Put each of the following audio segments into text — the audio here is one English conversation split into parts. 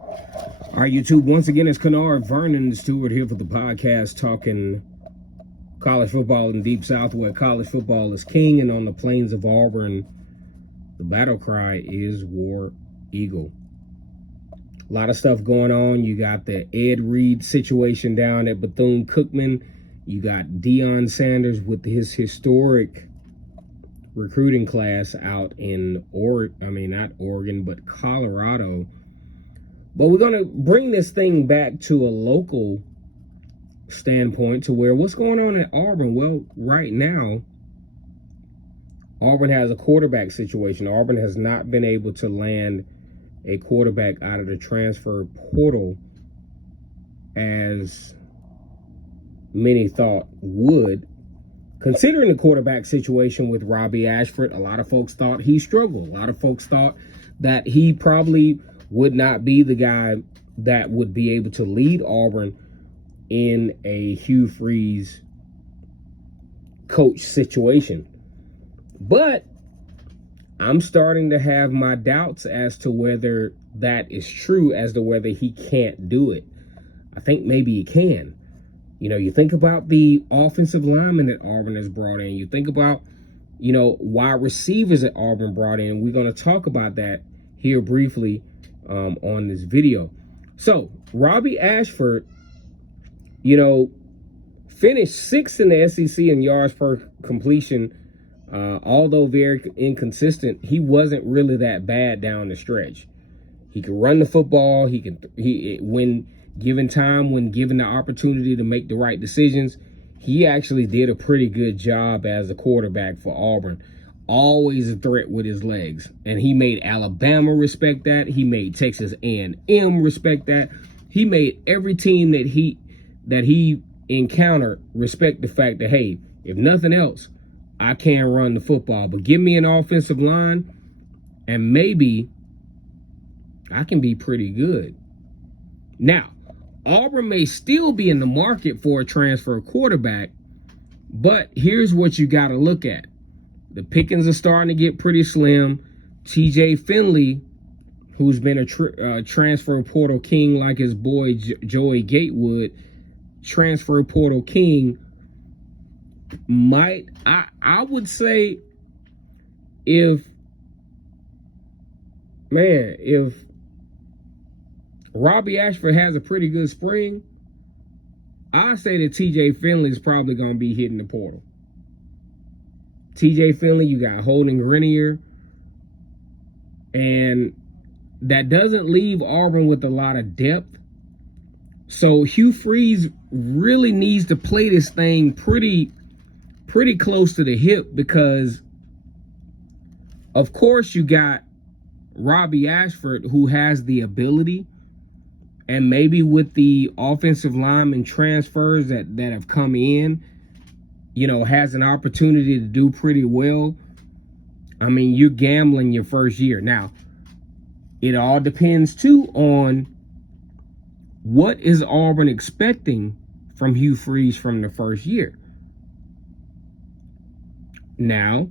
All right, YouTube. Once again, it's Kennard Vernon Stewart here for the podcast talking college football in Deep South, where college football is king, and on the plains of Auburn, the battle cry is War Eagle. A lot of stuff going on. You got the Ed Reed situation down at Bethune-Cookman. You got Deion Sanders with his historic recruiting class out in not Oregon, but Colorado. But we're going to bring this thing back to a local standpoint to where what's going on at Auburn? Well, right now, Auburn has a quarterback situation. Auburn has not been able to land a quarterback out of the transfer portal as many thought would. Considering the quarterback situation with Robbie Ashford, a lot of folks thought he struggled. A lot of folks thought that he probably would not be the guy that would be able to lead Auburn in a Hugh Freeze coach situation. But I'm starting to have my doubts as to whether that is true, as to whether he can't do it. I think maybe he can. You know, you think about the offensive linemen that Auburn has brought in. You think about, wide receivers that Auburn brought in. We're going to talk about that here briefly on this video. So, Robbie Ashford, finished sixth in the SEC in yards per completion. Although very inconsistent, he wasn't really that bad down the stretch. He could run the football. When given time, when given the opportunity to make the right decisions, he actually did a pretty good job as a quarterback for Auburn. Always a threat with his legs, and he made Alabama respect that. He made Texas A&M respect that. He made every team that he encountered respect the fact that, hey, if nothing else, I can run the football, but give me an offensive line, and maybe I can be pretty good. Now, Auburn may still be in the market for a transfer quarterback, but here's what you got to look at. The pickings are starting to get pretty slim. TJ Finley, who's been a transfer portal king like his boy Joey Gatewood, transfer portal king, I would say if Robbie Ashford has a pretty good spring, I say that TJ Finley is probably going to be hitting the portal. TJ Finley, you got Holden Grenier, and that doesn't leave Auburn with a lot of depth. So Hugh Freeze really needs to play this thing pretty close to the hip, because of course you got Robbie Ashford, who has the ability, and maybe with the offensive lineman transfers that have come in, has an opportunity to do pretty well. I mean, you're gambling your first year. Now, it all depends too on what is Auburn expecting from Hugh Freeze from the first year. Now,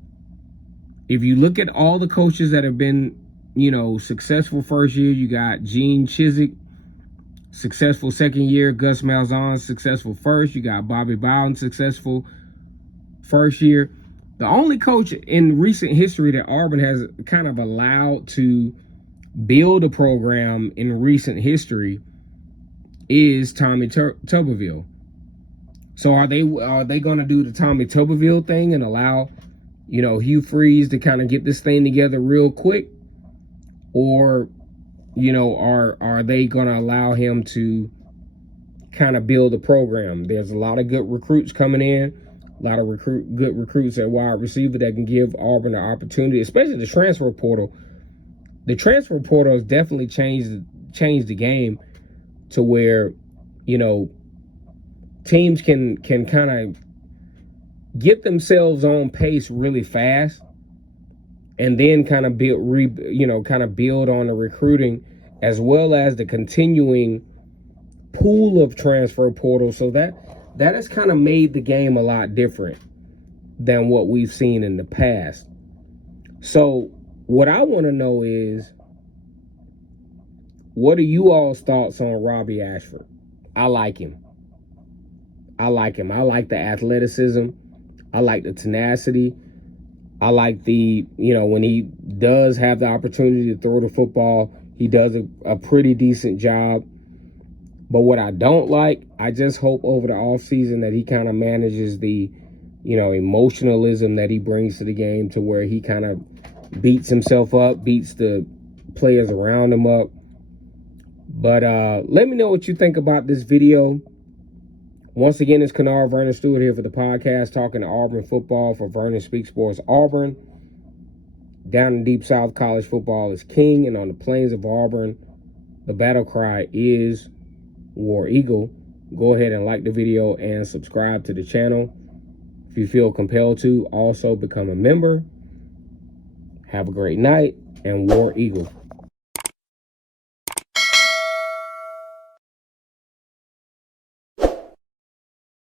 if you look at all the coaches that have been, successful first year, you got Gene Chizik, successful second year, Gus Malzahn, successful first. You got Bobby Bowden, successful first year. The only coach in recent history that Auburn has kind of allowed to build a program in recent history is Tommy Tuberville. So are they going to do the Tommy Tuberville thing and allow, Hugh Freeze to kind of get this thing together real quick? Or, are they going to allow him to kind of build a program? There's a lot of good recruits coming in, a lot of good recruits at wide receiver that can give Auburn an opportunity, especially the transfer portal. The transfer portal has definitely changed the game to where, teams can kind of get themselves on pace really fast, and then kind of build on the recruiting as well as the continuing pool of transfer portal. So that has kind of made the game a lot different than what we've seen in the past. So what I want to know is, What are you all's thoughts on Robbie Ashford? I like him. I like him. I like the athleticism. I like the tenacity. I like when he does have the opportunity to throw the football, he does a pretty decent job. But what I don't like, I just hope over the offseason that he kind of manages the, emotionalism that he brings to the game, to where he kind of beats himself up, beats the players around him up. But let me know what you think about this video. Once again, it's Kennard Vernon Stewart here for the podcast, talking to Auburn football for Vernon Speaks Sports Auburn. Down in Deep South, college football is king, and on the plains of Auburn, the battle cry is War Eagle. Go ahead and like the video and subscribe to the channel. If you feel compelled to, also become a member. Have a great night, and War Eagle.